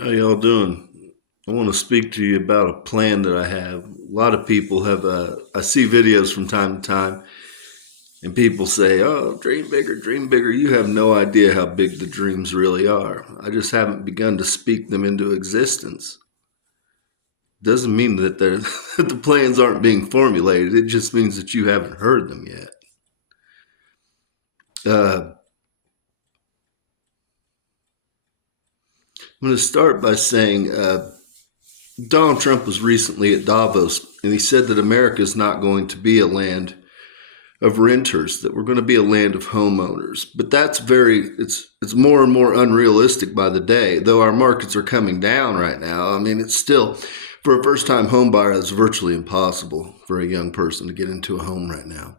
How y'all doing? I want to speak to you about a plan that I have. A lot of people have, I see videos from time to time, and people say, oh, dream bigger, dream bigger. You have no idea how big the dreams really are. I just haven't begun to speak them into existence. Doesn't mean that that the plans aren't being formulated. It just means that you haven't heard them yet. I'm going to start by saying Donald Trump was recently at Davos, and he said that America is not going to be a land of renters, that we're going to be a land of homeowners. But it's more and more unrealistic by the day, though our markets are coming down right now. I mean, it's still, for a first-time home buyer, it's virtually impossible for a young person to get into a home right now.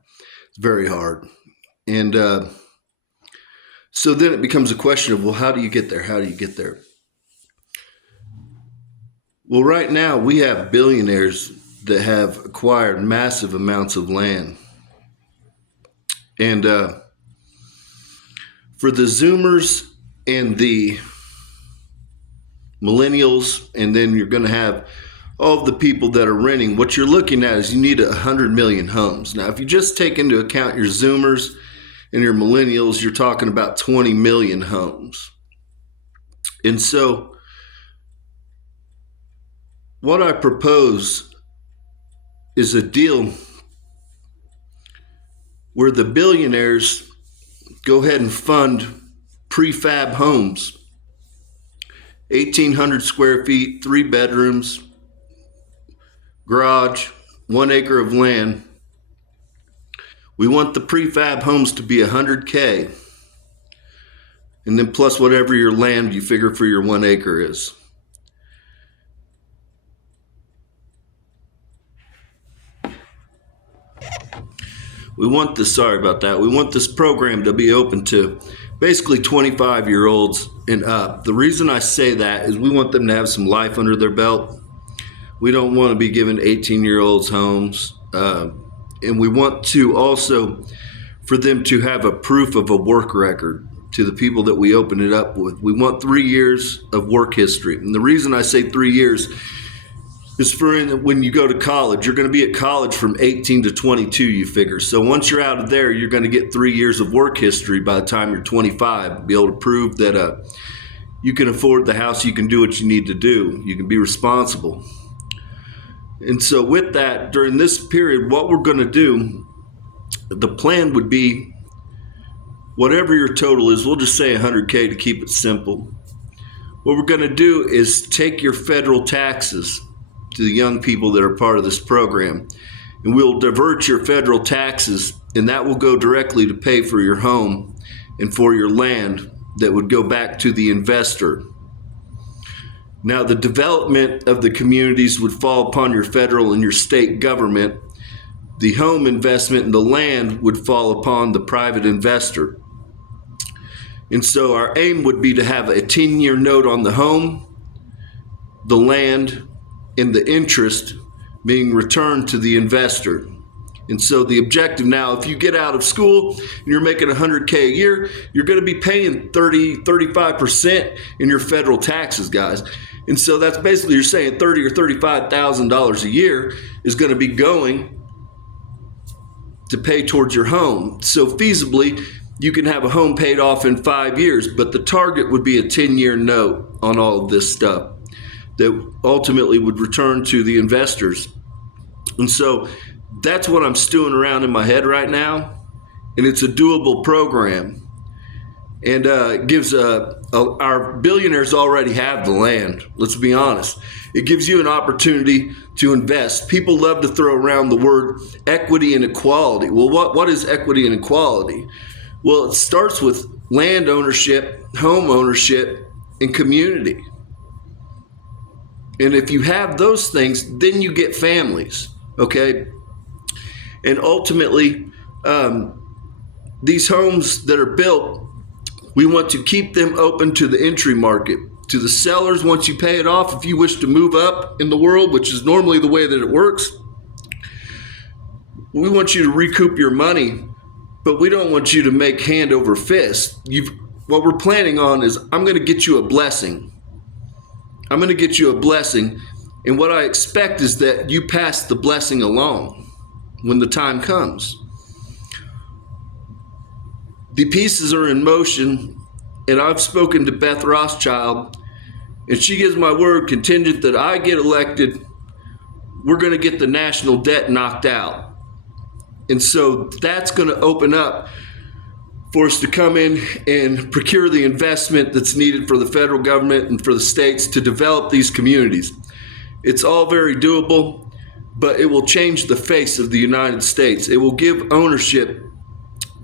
It's very hard. And so then it becomes a question of, well, how do you get there? How do you get there? Well, right now we have billionaires that have acquired massive amounts of land. And for the Zoomers and the Millinials, and then you're going to have all of the people that are renting, what you're looking at is you need 100 million homes. Now, if you just take into account your Zoomers and your Millennials, you're talking about 20 million homes. And so what I propose is a deal where the billionaires go ahead and fund prefab homes, 1,800 square feet, 3 bedrooms, garage, 1 acre of land. We want the prefab homes to be $100K, and then plus whatever your land you figure for your 1 acre is. We want this program to be open to basically 25-year-olds and up. The reason I say that is we want them to have some life under their belt. We don't want to be giving 18-year-olds homes. And we want to also for them to have a proof of a work record to the people that we open it up with. We want 3 years of work history. And the reason I say 3 years is when you go to college, you're going to be at college from 18 to 22, you figure. So once you're out of there, you're going to get 3 years of work history by the time you're 25, be able to prove that you can afford the house, you can do what you need to do, you can be responsible. And so with that, during this period, what we're going to do, the plan would be whatever your total is, we'll just say 100K to keep it simple. What we're going to do is take your federal taxes to the young people that are part of this program, and we'll divert your federal taxes, and that will go directly to pay for your home and for your land that would go back to the investor. Now, the development of the communities would fall upon your federal and your state government. The home investment in the land would fall upon the private investor. And so our aim would be to have a 10-year note on the home, the land, and the interest being returned to the investor. And so the objective now, if you get out of school and you're making 100K a year, you're going to be paying 35% in your federal taxes, guys. And so that's basically, you're saying $30,000 or $35,000 a year is going to be going to pay towards your home. So feasibly, you can have a home paid off in 5 years, but the target would be a 10-year note on all of this stuff that ultimately would return to the investors. And so that's what I'm stewing around in my head right now, and it's a doable program. And it gives our billionaires already have the land. Let's be honest. It gives you an opportunity to invest. People love to throw around the word equity and equality. Well, what is equity and equality? Well, it starts with land ownership, home ownership, and community. And if you have those things, then you get families, okay? And ultimately, these homes that are built, we want to keep them open to the entry market. To the sellers, once you pay it off, if you wish to move up in the world, which is normally the way that it works, we want you to recoup your money, but we don't want you to make hand over fist. What we're planning on is I'm going to get you a blessing. I'm going to get you a blessing. And what I expect is that you pass the blessing along when the time comes. The pieces are in motion, and I've spoken to Beth Rothschild, and she gives my word contingent that I get elected, we're going to get the national debt knocked out. And so that's going to open up for us to come in and procure the investment that's needed for the federal government and for the states to develop these communities. It's all very doable, but it will change the face of the United States. It will give ownership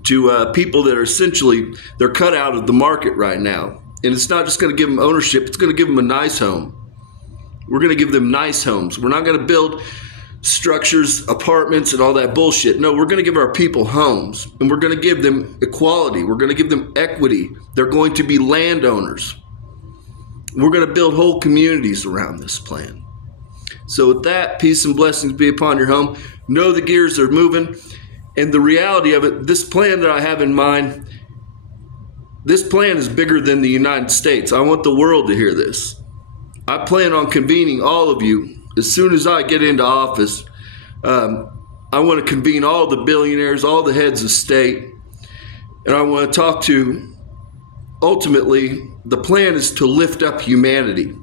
to people that are essentially, they're cut out of the market right now. And it's not just going to give them ownership, it's going to give them a nice home. We're going to give them nice homes. We're not going to build structures, apartments, and all that bullshit. No, we're going to give our people homes, and we're going to give them equality. We're going to give them equity. They're going to be landowners. We're going to build whole communities around this plan. So with that, peace and blessings be upon your home. Know the gears are moving. And the reality of it, this plan that I have in mind, this plan is bigger than the United States. I want the world to hear this. I plan on convening all of you as soon as I get into office. I want to convene all the billionaires, all the heads of state, and I want to talk to, ultimately, the plan is to lift up humanity.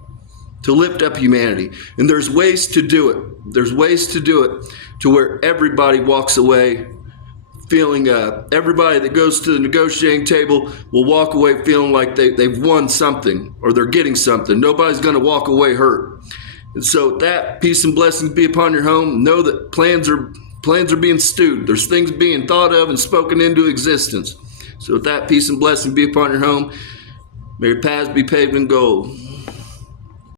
To lift up humanity. And there's ways to do it. There's ways to do it to where everybody walks away feeling, everybody that goes to the negotiating table will walk away feeling like they've won something or they're getting something. Nobody's going to walk away hurt. And so that peace and blessings be upon your home. Know that plans are being stewed. There's things being thought of and spoken into existence. So with that peace and blessing be upon your home. May your paths be paved in gold.